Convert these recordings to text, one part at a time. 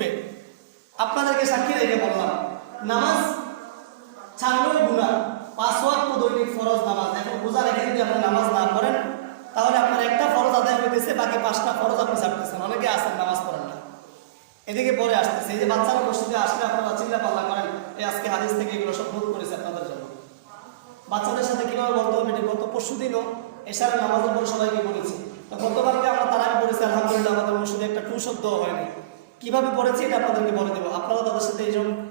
ছুটবে। আপনাদেরকে সাক্ষী রেখে বললাম, নামাজ 96 গুনাহ, 5 ওয়াক্ত দৈনিক ফরজ নামাজ। এখন রোজা রেখে যদি আপনি নামাজ না পড়েন, তাহলে আপনার একটা ফরজ আদায় হইতেছে, বাকি 5টা ফরজ আপনি ছাড়তেছেন। অনেকে আসেন নামাজ পড়েন না, এদিকে পরে আসতেছে। এই যে বাচ্চারা মসজিদে আসলে আপনারা চিল্লা পাল্লা করেন, এই আজকে হাদিস থেকে এগুলো সব ভুল করেছে আপনাদের জন্য। বাচ্চাদের সাথে কিভাবে বলতে হবে, এটি গত পরশু দিনও এশারের নামাজের পর সবাইকে বলেছি। তো গতকালকে আমরা তারাই পড়েছি, আলহামদুলিল্লাহ আমাদের মসজিদে একটা টু শব্দ হয়নি। কিভাবে পড়েছি এটা আপনাদেরকে বলে দেবো। আপনারা তাদের সাথে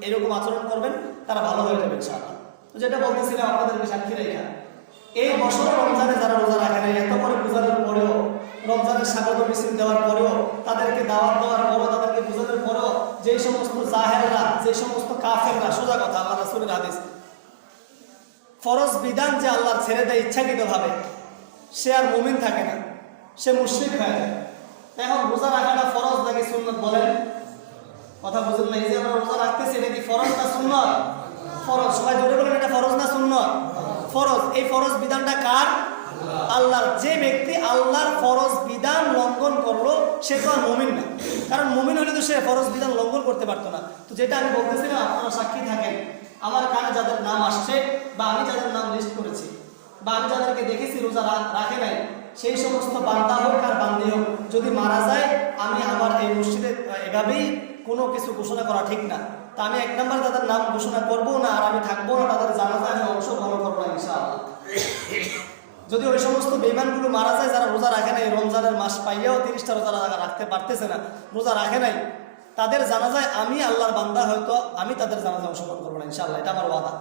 এইরকম আচরণ করবেন, তারা ভালো হয়ে যাবে ইনশাআল্লাহ। তো যেটা বলতেছিলাম আপনাদেরকে সাক্ষী রেখা, এই বছর রমজানে যারা রোজা রাখে না, এত করে বোঝানোর পরেও, রমজানের স্বাগত মিছিল দেওয়ার পরেও, তাদেরকে দাওয়াত দেওয়ার পরেও, তাদেরকে বোঝানোর পরেও, যে সমস্ত জাহেররা, যে সমস্ত কাফেররা, সোজা কথা আল্লাহ রাসূলের হাদিস, ফরজ বিধান যে আল্লাহ ছেড়ে দেয় ইচ্ছাকৃতভাবে, সে আর মুমিন থাকে না, সে মুশরিক হয়ে যায়। এখন রোজা রাখাটা ফরজ নাকি সুন্নত বলেন? কথা বুঝুন না। এই যে আমরা রোজা রাখতেছি, এটা কি ফরজ না সুন্নত? ফরজ। সবাই জোরে বলেন, এটা ফরজ না সুন্নত? ফরজ। এই ফরজ বিধানটা কার? আল্লাহর। যে ব্যক্তি আল্লাহর ফরজ বিধান লঙ্ঘন করলো, সে তো আর মুমিন না। কারণ মুমিন হলে তো সে ফরজ বিধান লঙ্ঘন করতে পারতো না। তো যেটা আমি বলতেছিলাম, আপনারা সাক্ষী থাকেন, আমার কানে যাদের নাম আসছে, বা আমি যাদের নাম লিস্ট করেছি, বা আমি যাদেরকে দেখেছি রোজা রাখে নাই, সেই সমস্ত বান্দা হোক আর বান্দি হোক, যদি মারা যায়, আমি আমার এই মসজিদে এভাবেই কোনো কিছু ঘোষণা করা ঠিক না। তা আমি 1 নম্বর তাদের নাম ঘোষণা করবো না, আর আমি থাকবো না তাদের জানাজায়, আমি অংশগ্রহণ করবো না ইনশাআল্লাহ। যদি ওই সমস্ত বেঈমানগুলো মারা যায় যারা রোজা রাখে নাই, রমজানের মাস পাইলেও 30টা রোজা রাখতে পারতেছে না, রোজা রাখে নাই, তাদের জানাজায় আমি আল্লাহর বান্দা হয়তো আমি তাদের জানাজায় অংশগ্রহণ করবো না ইনশাআল্লাহ। এটা আমার ওয়াদা,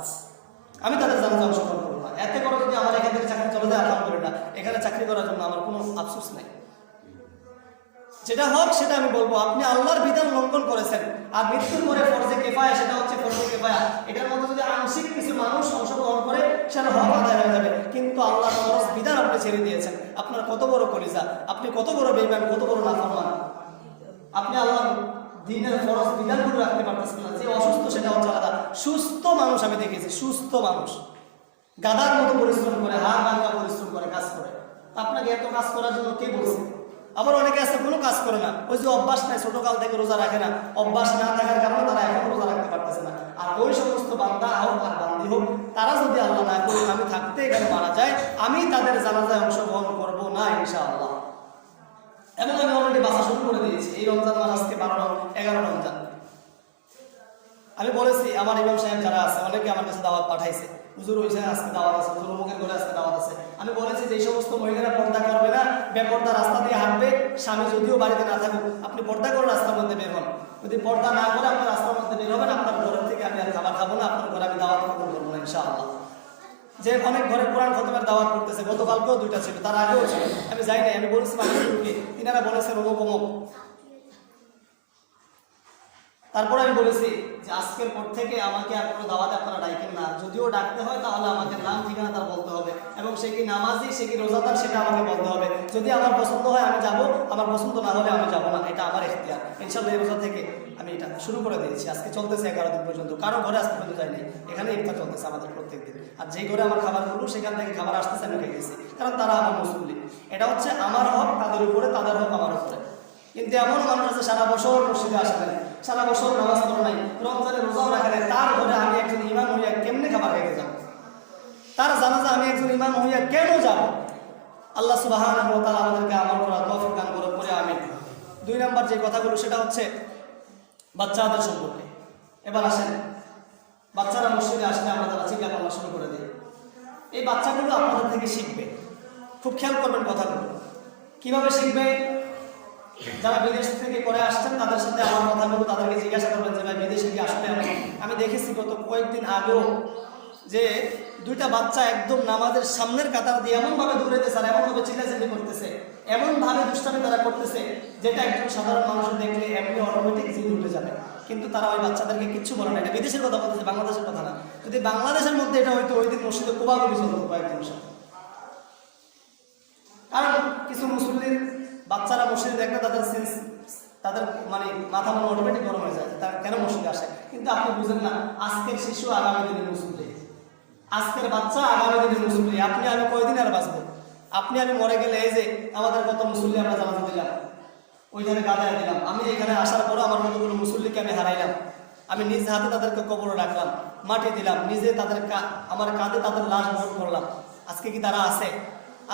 আমি তাদের জানাজায় অংশগ্রহণ করবো না। এতে করে যদি আমার এখান থেকে চাকরি চলে যায়, আলহামদুলিল্লাহ, এখানে চাকরি করার জন্য আমার কোনো আফসোস নাই। যেটা হোক সেটা আমি বলবো, আপনি আল্লাহর বিধান লঙ্ঘন করেছেন। আর মৃত্যুর পরে ফরজে কিফায়া, সেটা হচ্ছে ফরজে কিফায়া। এটার মধ্যে যদি আংশিক কিছু মানুষ অংশগ্রহণ করে, সেটা হক আদায় হয়ে যাবে। কিন্তু আল্লাহর ফরজ বিধান আপনি ছেড়ে দিয়েছেন। আপনার কত বড় কলিজা, আপনি কত বড় বেঈমান, কত বড় নাফরমান। আপনি আল্লাহর দ্বীনের ফরজ বিধানগুলো রাখতে পারতেছেন না। যে অসুস্থ সেটা হচ্ছে আলাদা। সুস্থ মানুষ আমি দেখেছি, সুস্থ মানুষ গাদার মতো পরিশ্রম করে, হাড় ভাঙা পরিশ্রম করে, কাজ করে। আপনাকে এত কাজ করার জন্য কে বলছে? আবার অনেকে আছে কোনো কাজ করে না, ওই যে অভ্যাস নাই, ছোটকাল থেকে রোজা রাখে না, অভ্যাস না থাকার কারণে তারা এখন রোজা রাখতে পারতেছে না। আর ওই সমস্ত বান্দা হোক আর বান্দি হোক, তারা যদি আল্লাহ না করে আমি থাকতে এখানে মারা যায়, আমি তাদের জানাজায় অংশগ্রহণ করবো না ইনশাআল্লাহ। এবং আমি অলরেডি বাসা শুরু করে দিয়েছি। এই রমজান মাস আজকে 11 রমজান। আমি বলেছি আমার ইমাম সাহেব যারা আছে, অনেকে আমার কাছে দাওয়াত পাঠাইছে, হুজুর হইছে আজকে দাওয়াত আছে, হুজুর অমুকের ঘরে আজকে দাওয়াত আছে। আমি বলেছি যে এই সমস্ত মহিলারা পর্দা করবে না, বেপর্দা রাস্তা দিয়ে হাঁটবে, স্বামী যদিও বাড়িতে না থাকুক, আপনি পর্দা করে রাস্তার মধ্যে বের হন। যদি পর্দা না করে আপনি রাস্তার মধ্যে বের হবেন, আপনার ঘরের থেকে আমি আর খাবার খাবো না, আপনার ঘরে আমি দাওয়াত কবুল করবো না ইনশাআল্লাহ। যে অনেক ঘরে কোরআন খতমের দাওয়াত করতেছে, গতকালকেও 2টা ছিল, তার আগেও ছিল, আমি যাই নাই। আমি বলেছি মানুষকে, তিনারা বলেছেন অমুক অমুক। তারপরে আমি বলেছি যে আজকের পর থেকে আমাকে আর কোনো দাওয়াতে আপনারা ডাকেন না। যদিও ডাকতে হয় তাহলে আমাকে নাম ঠিকানা তার বলতে হবে, এবং সে কি নামাজি, সে কি রোজাদার, সেটা আমাকে বলতে হবে। যদি আমার পছন্দ হয় আমি যাব, আমার পছন্দ না হলে আমি যাব না। এটা আমার ইখতিয়ার। ইনশাআল্লাহ এই রোজা থেকে আমি এটা শুরু করে দিয়েছি। আজকে চলতেছে 11 দিন পর্যন্ত, কারো ঘরে আজকে পর্যন্ত যাই নাই। এখানে ইফতার চলতেছে আমাদের প্রত্যেক দিন। আর যেই ঘরে আমার খাবারগুলো, সেখান থেকে খাবার আসতেছে, আমি খেয়েছি, কারণ তারা আমার মুসল্লি। এটা হচ্ছে আমার হক তাদের উপরে, তাদের হক আমার উপরে। কিন্তু এমন মানুষ আছে সারা বছর মসজিদে আসে নাই, সারা বছর নামাজ পড়ে নাই, রমজানে রোজাও রাখে নাই, তার ঘরে আমি একজন ইমাম হইয়া কেমনে খাবার খাইতে যাব? তার জানাজা আমি একজন ইমাম হইয়া কেন যাব? আল্লাহ সুবহানাহু ওয়া তাআলা আমাদেরকে আমল করার তৌফিক দান করুন, পড়ে আমিন। 2 নম্বর যে কথাগুলো, সেটা হচ্ছে বাচ্চাদের সম্পর্কে। এবার আসেন, বাচ্চারা মসজিদে আসলে আমরা তারা চিল্লা পাল্লা শুরু করে দিই। এই বাচ্চাগুলো আপনাদের থেকে শিখবে, খুব খেয়াল করবেন কথাগুলো। কিভাবে শিখবে? যারা বিদেশ থেকে করে আসছেন তাদের সাথে আমার কথাগুলো তাদেরকে জিজ্ঞাসা করবেন যে ভাই বিদেশে কি আসলে আমি দেখেছি গত কয়েকদিন আগেও যে 2টা বাচ্চা একদম নামাজের সামনের কাতার দিয়ে এমনভাবে দৌড়াইতেছে আর এমনভাবে চিল্লাচিল্লি করতেছে, এমনভাবে দুষ্টামি তারা করতেছে, যেটা একজন সাধারণ মানুষের দেখলে এমনি অটোমেটিক জিদ উঠে যাবে। কিন্তু তারা ওই বাচ্চাদেরকে কিচ্ছু বলে না। এটা বিদেশের কথা বলতেছে, বাংলাদেশের কথা না। যদি বাংলাদেশের মধ্যে এটা হয়তো ওই দিন মসজিদে কোবাগুবি চলতো কয়েকদিন সাথে। কারণ কিছু মুসল্লির বাচ্চারা মসজিদে দেখলে তাদের মানে মাথা মনে অটোমেটিক গরম হয়ে যায়, তারা কেন মসজিদে আসে। কিন্তু আপনি বুঝেন না, আজকের শিশু আগামী দিনের মুসল্লি, আজকের বাচ্চা আগামী দিনের মুসল্লি। আপনি আমি কয়দিন আর বাঁচবো? আপনি আমি মরে গেলে এই যে আমাদের কত মুসল্লি আমরা জানাজা দিলাম, ওইখানে গাদায় দিলাম। আমি এখানে আসার পরও আমার কতগুলো মুসল্লি হারাইলাম, আমি নিজ হাতে তাদেরকে কবরে রাখলাম, মাটি দিলাম, নিজে তাদের আমার কাঁধে তাদের লাশ বহন করলাম। আজকে কি তারা আছে?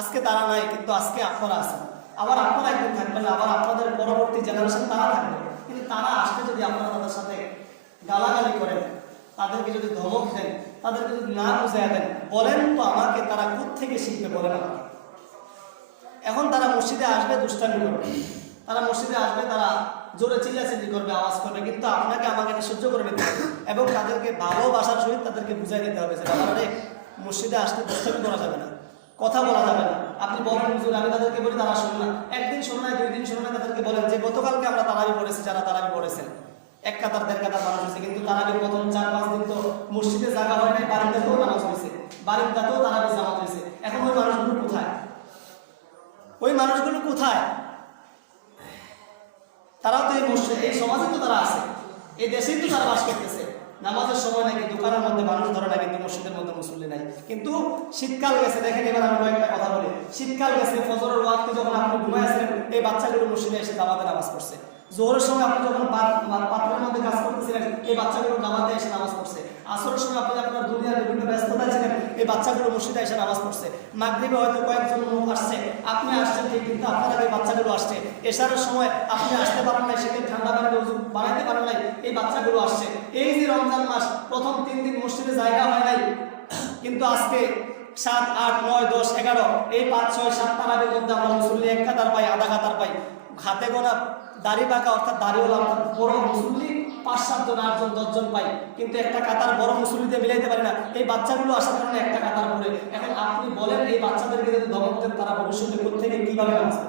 আজকে তারা নাই, কিন্তু আজকে আপনারা আছেন। আবার আপনারা একদিন থাকবেন, আবার আপনাদের পরবর্তী জেনারেশন তারা থাকবে, কিন্তু তারা আসলে যদি আপনারা তাদের সাথে গালাগালি করেন, তাদেরকে যদি ধমক দেন, তাদেরকে যদি না বুঝাইয়া দেন, বলেন তো আমাকে তারা কোত্থেকে শিখবে? বলেন আমাকে। এখন তারা মসজিদে আসবে, দুষ্টামি করবে, তারা মসজিদে আসবে, তারা জোরে চিল্লাচিল্লি করবে, আওয়াজ করবে, কিন্তু আপনাকে আমাকে এটা সহ্য করে নিতে হবে এবং তাদেরকে ভালোবাসার সহিত তাদেরকে বুঝাই দিতে হবে যে বাবারে মসজিদে আসতে দুষ্টামি করা যাবে না, কথা বলা যাবে না। আপনি বলেন হুজুর, আমি তাদেরকে বলি, তারা শুনে না। একদিন শোনো না, 2 দিন শোনো না, তাদেরকে বলেন যে গতকালকে আমরা তারাবি পড়েছি, যারা তারাবি পড়েছেন 1 কাতার 1.5 কাতার মানুষ হয়েছে, কিন্তু তারাবির প্রথম 4-5 দিন তো মসজিদে জায়গা হয় নাই, বাড়িতেও নামাজ হয়েছে, বাড়িতেও তারাবি জামাত হয়েছে। এখন ওই মানুষগুলো কোথায়? ওই মানুষগুলো কোথায়? তারাও তো এই সমাজে তো তারা আছে, এই দেশেই তো তারা বাস করতেছে। নামাজের সময় নাকি দোকানের মধ্যে মানুষ ধরে না, কিন্তু মসজিদের মধ্যে মুসল্লি নাই। কিন্তু শীতকাল গেছে, দেখেন এবার আমি কয়েকটা কথা বলি। শীতকাল গেছে, ফজরের ওয়াক্তে যখন আপনি ঘুমাইছিলেন, এই বাচ্চাগুলো মসজিদে এসে জামাতে নামাজ পড়ছে। জোহরের সময় আপনি যখন পাত্রের মধ্যে কাজ করতেছিলেন, এই বাচ্চাগুলো জামাতে এসে নামাজ পড়ছে। আসরের সময় আপনি আপনার দুনিয়ার বিভিন্ন ব্যস্ততায় ছিলেন, এই বাচ্চাগুলো মসজিদে এসে নামাজ পড়ছে। মাগরিবে হয়তো কয়েকজন লোক আসছে, আপনি আসছেন ঠিক, কিন্তু আপনার আগে বাচ্চাগুলো আসছে। এশারের সময় আপনি আসতে পারেন নাই, সেদিন ঠান্ডা পানিতে ওযু বানাইতে পারেন নাই, এই বাচ্চাগুলো আসছে। এই যে রমজান মাস প্রথম 3 দিন মসজিদে জায়গা হয় নাই, কিন্তু আজকে 7, 8, 9, 10, 11 এই 5, 6, 7 তারাবির মধ্যে আমরা মুসল্লি 1 কাতার পাই, আধা কাতার পাই। হাতে গোনা দাড়ি পাকা অর্থাৎ দাড়িওয়ালা বড় মুসল্লি 5-7 জন, 8 জন, 10 জন পাই, কিন্তু একটা কাতার বড় মুসল্লিতে মিলাইতে পারি না। এই বাচ্চাগুলো আসার কারণে একটা কাতার পড়ে। এখন আপনি বলেন, এই বাচ্চাদেরকে যদি ধমক দেন, তারা ভবিষ্যতে কোত্থেকে কিভাবে আসবে?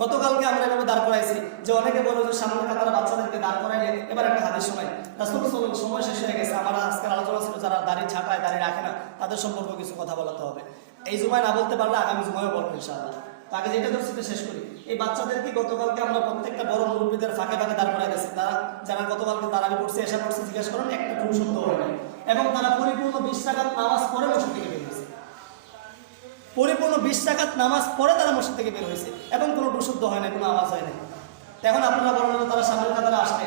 গতকালকে আমরা এভাবে দাঁড় করাইছি যে অনেকে বলে যে সামনে কাতার বাচ্চাদেরকে দাঁড় করাইলে, এবার একটা হাদিস শোনাই। রাসূল সাল্লাল্লাহু আলাইহি সময় শেষ হয়ে গেছে, আমার আজকের আলোচনা ছিল যারা দাড়ি ছাটায়, দাড়ি রাখে না, তাদের সম্পর্কে কিছু কথা বলাতে হবে। এই জুমায় না বলতে পারলে আগামী জুমায়ও বলবো ইনশাআল্লাহ। তাকে যেটা ধরছি শেষ করি। এই বাচ্চাদেরকে গতকালকে আমরা প্রত্যেকটা বড় মুরব্বীদের ফাঁকে ফাঁকে দাঁড় করাই দিয়েছি। তারা যারা গতকালকে তারাবি পড়ছে, এসা পড়ছে, জিজ্ঞাসা করেন, একটা টুল শব্দ হয় না, এবং তারা পরিপূর্ণ 20 রাকাত নামাজ পড়ে মসজিদ থেকে বের হয়েছে। পরিপূর্ণ 20 রাকাত নামাজ পড়ে তারা মসজিদ থেকে বের হয়েছে, এবং কোনো টুশব্দ হয় না, কোনো আওয়াজ হয় না। এখন আপনারা বলেন তারা সামনের কাতারে আসলে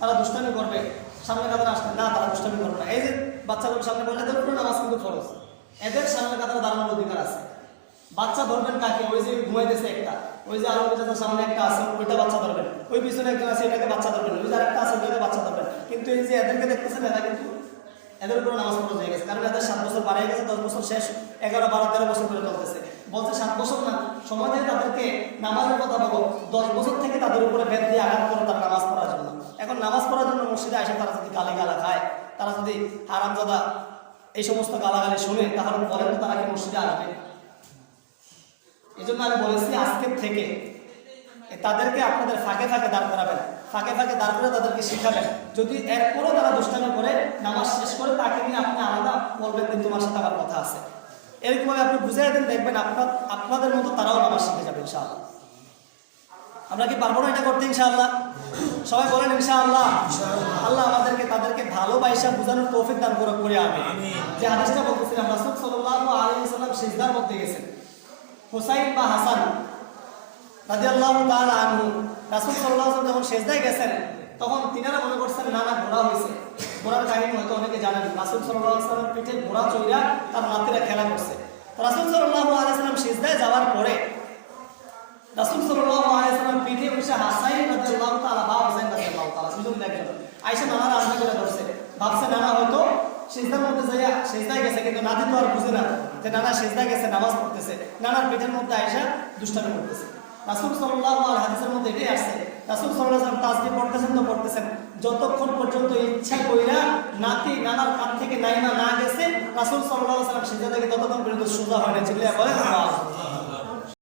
তারা দুষ্টামি করবে, সামনের কাতারে আসলে না, তারা দুষ্টামি করবে না। এই যে বাচ্চাদের সামনে বলে, এদের উপরে নামাজ কিন্তু ফরজ, এদের সামনের কাতারে দাঁড়ানোর অধিকার আছে। বাচ্চা ধরবেন কাকে? ওই যে ঘুমাইতেছে একটা, ওই যে আরো সামনে একটা আছে, ওইটা বাচ্চা ধরবেন। ওই পিছনে একজন আছে, এটাকে বাচ্চা ধরবেন। ওই যে আরেকটা আছে, ওইটাকে বাচ্চা ধরবেন। কিন্তু এই যে এদেরকে দেখতেছেন, এরা কিন্তু এদের উপরে নামাজ ফরজ হয়ে গেছে, কারণ এদের 7 বছর পার হয়ে গেছে, 10 বছর শেষ, 11, 12, 13 বছর ধরে চলতেছে। বলছে 7 বছর না, সময় দিয়ে তাদেরকে নামাজের কথা বলো, 10 বছর থেকে তাদের উপরে বেদ দিয়ে আঘাত করে তারা নামাজ পড়ার জন্য। এখন নামাজ পড়ার জন্য মসজিদে আসে, তারা যদি গালা খায়, তারা যদি হারামজাদা এই সমস্ত গালাগালি শুনে, তাহলে বলেন তো তারা কি মসজিদে আসবে? এই জন্য আমি বলেছি আজকের থেকে তাদেরকে আপনাদের ফাঁকে ফাঁকে দাঁড় করাবেন, ফাঁকে ফাঁকে দাঁড় করে তাদেরকে শিখাবেন। যদি এরপরও তারা দুষ্টামি করে নামাজ শেষ করে, তাকে নিয়ে আপনি আলাদা বলবেন যে তোমার সাথে আমার কথা আছে, এরকমভাবে আপনি বুঝাই দেন, দেখবেন আপনাদের মতো তারাও নামাজ শিখে যাবে ইনশাআল্লাহ। আমরা কি পারবো না এটা করতে? ইনশাআল্লাহ। সবাই বলেন ইনশাআল্লাহ। আল্লাহ আমাদেরকে তাদেরকে ভালোবাসা বোঝানোর তৌফিক দান করে আমিন। যে হাদিসটা বলতেছিলাম, রাসূল সাল্লাল্লাহু আলাইহি ওয়াসাল্লাম সিজদার মধ্যে গেছেন, হুসাইন বা হাসান রাদিয়াল্লাহু তাআলা আনহু, রাসূল সাল্লাল্লাহু আলাইহি ওয়াসাল্লাম যখন সিজদায় গেছেন, তখন তিনারা মনে করছেন না ঘোড়া হয়েছে। ঘোড়ার কাহিনী হয়তো অনেকে জানেন। রাসূল সাল্লাল্লাহু আলাইহি ওয়াসাল্লামের পিঠে ঘোড়া চড়িয়া তার নাতিরা খেলা করছে। রাসূল সাল্লাল্লাহু আলাইহি ওয়াসাল্লাম সিজদায় যাওয়ার পরে রাসূল সাল্লাল্লাহু আলাইহি ওয়াসাল্লাম পিঠে বসে হাসাইন রাদিয়াল্লাহু তাআলা বা হুসাইন রাদিয়াল্লাহু তাআলা দুজন একজন আয়েশা নানার আজমা করে ধরছে, ভাবছে নানা হয়তো সিজদার মধ্যে যাইয়া সিজদায় গেছে, কিন্তু নাতি তো আর বুঝে না যে নানা সিজদায় গেছে, নামাজ পড়তেছে। নানার পিঠের মধ্যে আয়েশা দুষ্টামি করতেছে। রাসূল সাল্লাল্লাহু আলাইহি হাদিসের মধ্যে এটাই আসছে, রাসূল সাল্লাল্লাহু আলাইহি ওয়াসাল্লাম তাসবিহ পড়তেছেন তো পড়তেছেন, যতক্ষণ পর্যন্ত ইচ্ছা কইরা নাতি নানার কান থেকে নাইমা না গেছে, রাসূল সাল্লাল্লাহু আলাইহি ওয়াসাল্লাম সিজদা থেকে ততক্ষণ পর্যন্ত সোজা হয় না। চিল্লায়া বলেন সুবহানাল্লাহ।